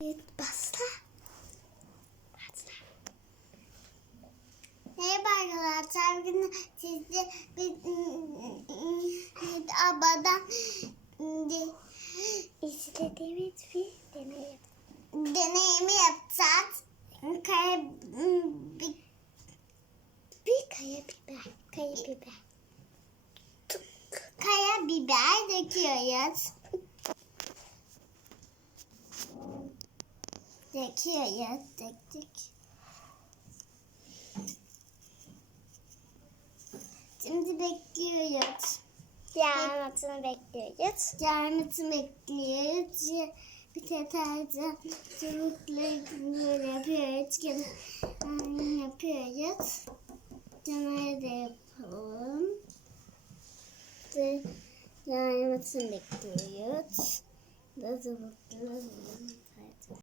Basta. Basta. Merhaba arkadaşlar. Bugün sizde bir abadan istediğimiz bir deney deneyimi yapacağız. Kaya, bir, bir kaya biber. Kaya biber. Kaya biber döküyoruz. Döküyoruz. Döktük. Şimdi bekliyoruz. Yağmasını bekliyoruz. Gelmesini bekliyoruz. Bir deterjan çubukları yapıyoruz. Aynı yapıyoruz. Canaya da yapalım. Gelmesini bekliyoruz. Da çubukları